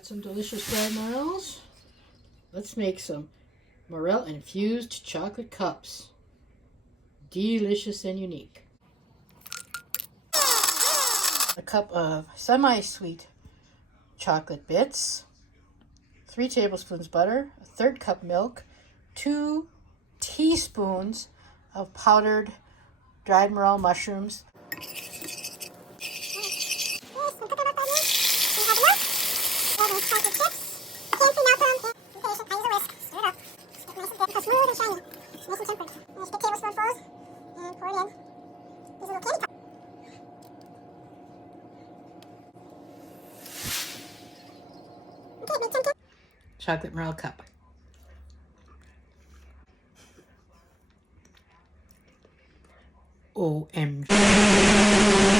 Got some delicious dried morels. Let's make some Morel infused chocolate cups. Delicious and unique. A cup of semi-sweet chocolate bits, 3 tablespoons butter, a 1/3 cup milk, 2 teaspoons of powdered dried morel mushrooms, chocolate morel cup. OMG.